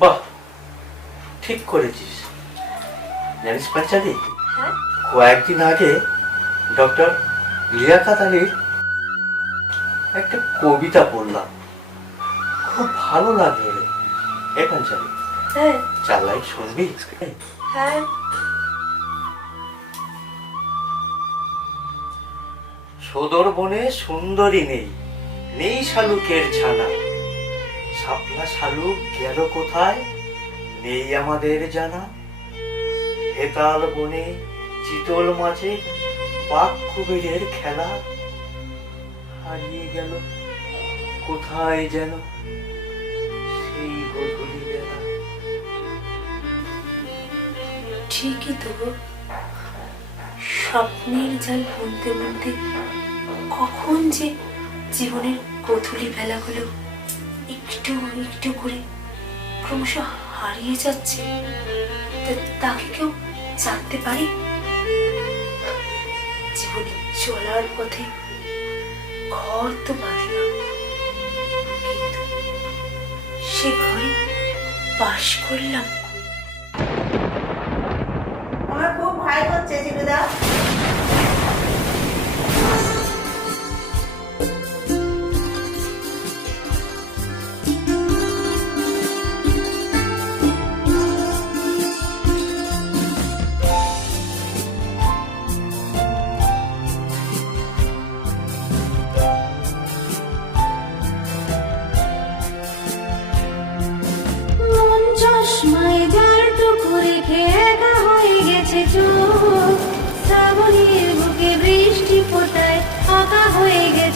বাহ ঠিক করেছিস। জানিস পাঞ্চালি হ্যাঁ? কয়েকদিন আগে ডক্টর লিয়াকাত আলীর একটা কবিতা পড়লাম। খুব ভালো লাগে রে। এ পাঞ্চালি হ্যাঁ। চার লাইন শুনবি? হ্যাঁ। সদর বনে সুন্দরী নেই নেই শালুকের ছানা। শাপলা শালুক গেল কোথায়? নেই আমাদের জানা। হেতাল বনে, চিতল মাছের বাঘ কুমিরের খেলা। হারিয়ে গেল, কোথায় যেন? সেই গধূলি বেলা ঠিকই তো স্বপ্নের জাল বুনতে বুনতে কখন যে জীবনের গধূলি বেলাগুলো একটু একটু করে ক্রমশ হারিয়ে যাচ্ছে। তাকে কেউ জানতে পারে? জীবনে চলার পথে ঘর তো বাঁধলাম কিন্তু সে ঘরে বাস করলাম। আমার খুব ভয় করছে জিগুদা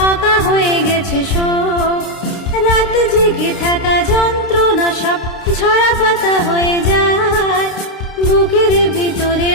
আঁকা হয়ে গেছে শোক রাত জেগে থাকা যন্ত্রণা সব ঝরা পাতা হয়ে যায়। বুকের ভিতরে